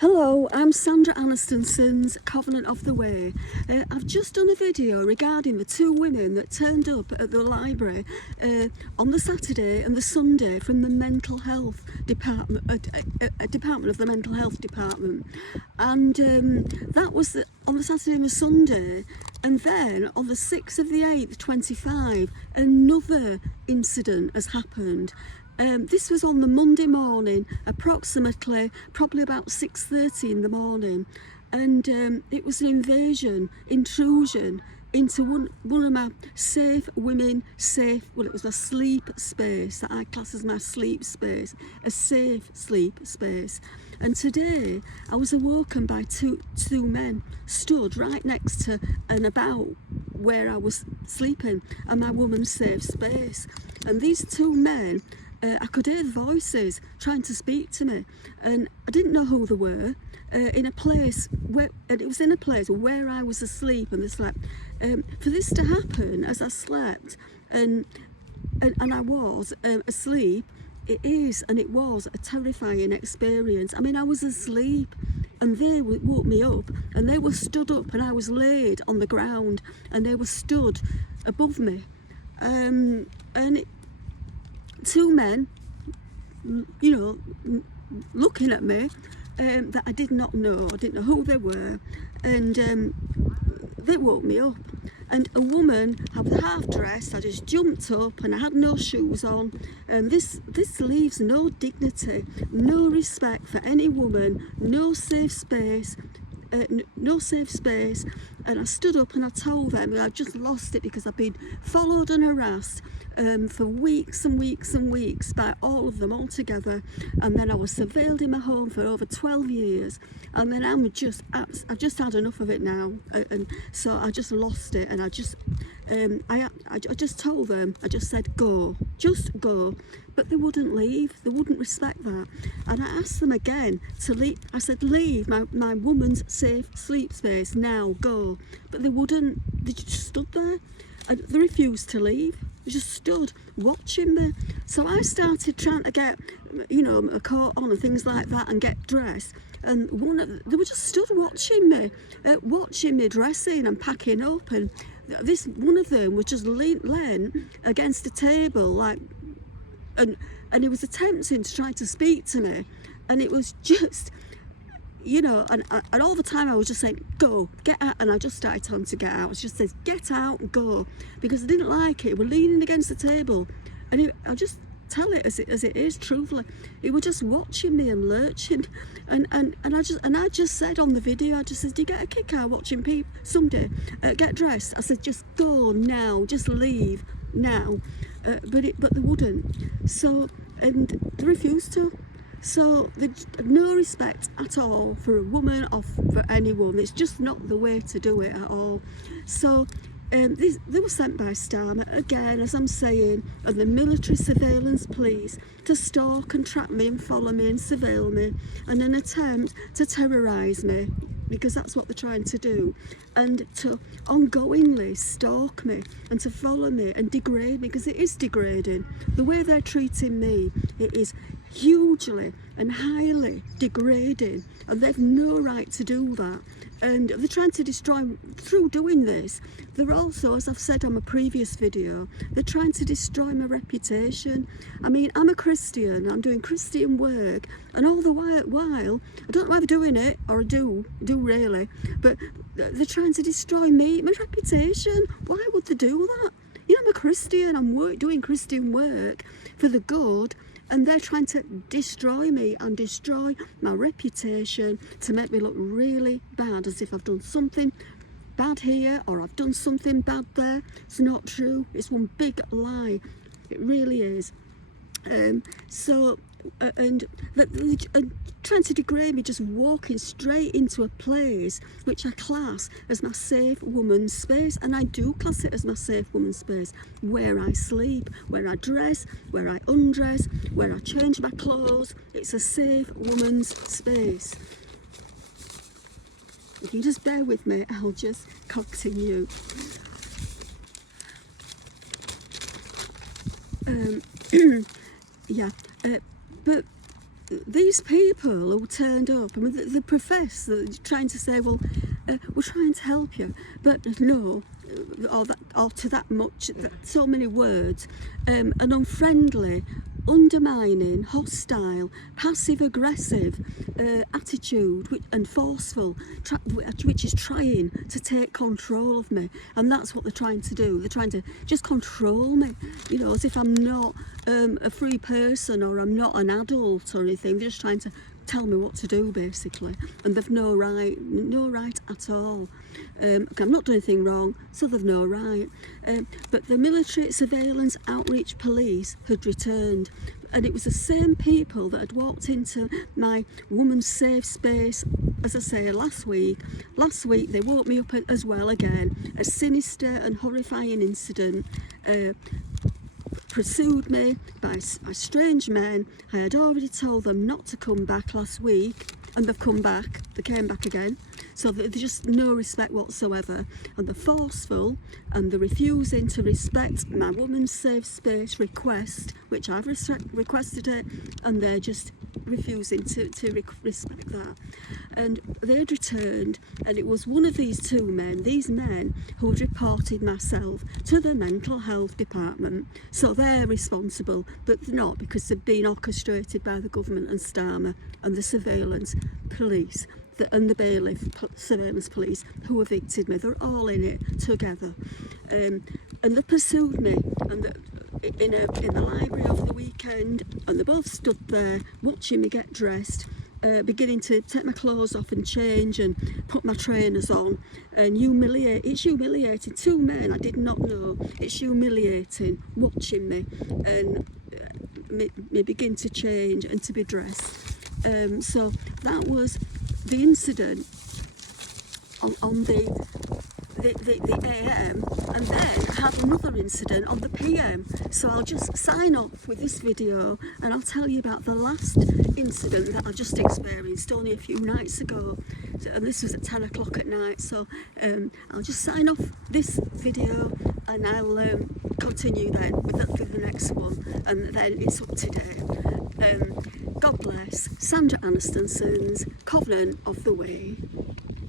Hello, I'm Sandra Anastonson's Covenant of the Way. I've just done a video regarding the two women that turned up at the library on the Saturday and the Sunday from the mental health department, department of the mental health department. And that was on the Saturday and the Sunday. And then on the 6th of the 8th, 25, another incident has happened. This was on the Monday morning, probably about 6:30 in the morning, and it was an intrusion into one of my it was my sleep space that I class as my sleep space, a safe sleep space. And today I was awoken by two men stood right next to and about where I was sleeping and my woman's safe space. And these two men, I could hear voices trying to speak to me, and I didn't know who they were. It was in a place where I was asleep, and they slept. For this to happen as I slept, and I was asleep, it was a terrifying experience. I mean, I was asleep, and they woke me up, and they were stood up, and I was laid on the ground, and they were stood above me, two men, looking at me, that I did not know. I didn't know who they were, and they woke me up. And a woman, I was half dressed, I just jumped up and I had no shoes on. And this leaves no dignity, no respect for any woman, no safe space. And I stood up and I told them that I'd just lost it because I've been followed and harassed for weeks and weeks and weeks by all of them all together, and then I was surveilled in my home for over 12 years, and then I've just had enough of it now, and so I just lost it, and I just told them, I just said just go, but they wouldn't leave, they wouldn't respect that. And I asked them again to leave. I said, leave my woman's safe sleep space now, go, but they wouldn't. They just stood there and they refused to leave. They just stood watching me. So I started trying to get a coat on and things like that and get dressed, and they were just stood watching me dressing and packing up, and one of them was just leant against a table and he was attempting to try to speak to me, and it was just, and all the time I was just saying, go, get out, and I just started telling him to get out. It just says, get out and go, because I didn't like it. We're leaning against the table, and I'll just tell it as it is, truthfully. He was just watching me and lurching, and I just said on the video, I just said, do you get a kick out watching people someday get dressed? I said, just go now, just leave now, but they wouldn't. So, and they refused to. So there's no respect at all for a woman or for anyone. It's just not the way to do it at all. So they were sent by Starmer again, as I'm saying, and the military surveillance police to stalk and track me and follow me and surveil me, and an attempt to terrorise me, because that's what they're trying to do, and to ongoingly stalk me and to follow me and degrade me, because it is degrading. The way they're treating me, it is hugely and highly degrading, and they've no right to do that. And they're trying to destroy, through doing this, they're also, as I've said on my previous video, they're trying to destroy my reputation. I mean, I'm a Christian, I'm doing Christian work, and all the while, I don't know if I'm doing it, or I do really, but they're trying to destroy me, my reputation. Why would they do that? I'm a Christian, I'm doing Christian work for the good, and they're trying to destroy me and destroy my reputation to make me look really bad, as if I've done something bad here or I've done something bad there. It's not true. It's one big lie. It really is. And trying to degrade me, just walking straight into a place which I class as my safe woman's space, and I do class it as my safe woman's space, where I sleep, where I dress, where I undress, where I change my clothes. It's a safe woman's space. If you just bear with me, I'll just continue. Yeah, but these people who turned up, I mean, they profess that trying to say, well, we're trying to help you, but no, or to that much, so many words, an unfriendly, undermining, hostile, passive-aggressive attitude and forceful, which is trying to take control of me. And that's what they're trying to do. They're trying to just control me, you know, as if I'm not a free person or I'm not an adult or anything. They're just trying to tell me what to do, basically, and they've no right at all. I've not done anything wrong, so they've no right. But the military surveillance outreach police had returned, and it was the same people that had walked into my woman's safe space, as I say, last week. Last week they woke me up as well again. A sinister and horrifying incident pursued me by strange men. I had already told them not to come back last week, and they've come back. They came back again. So there's just no respect whatsoever, and they're forceful, and they're refusing to respect my woman's safe space request, which I've requested it, and they're just refusing to respect that. And they'd returned, and it was one of these men who had reported myself to the mental health department. So they're responsible, but they're not, because they've been orchestrated by the government and Starmer and the surveillance police and the bailiff surveillance police who evicted me. They're all in it together, and they pursued me, and in the library over the weekend, and they both stood there watching me get dressed, beginning to take my clothes off and change and put my trainers on, and it's humiliating. Two men I did not know. It's humiliating watching me and me begin to change and to be dressed. So that was the incident on the AM, and then I had another incident on the PM. So I'll just sign off with this video, and I'll tell you about the last incident that I just experienced only a few nights ago, and this was at 10 o'clock at night. So I'll just sign off this video, and I'll continue then with the next one, and then it's up to date. God bless. Sandra Anastonson's Covenant of the Way.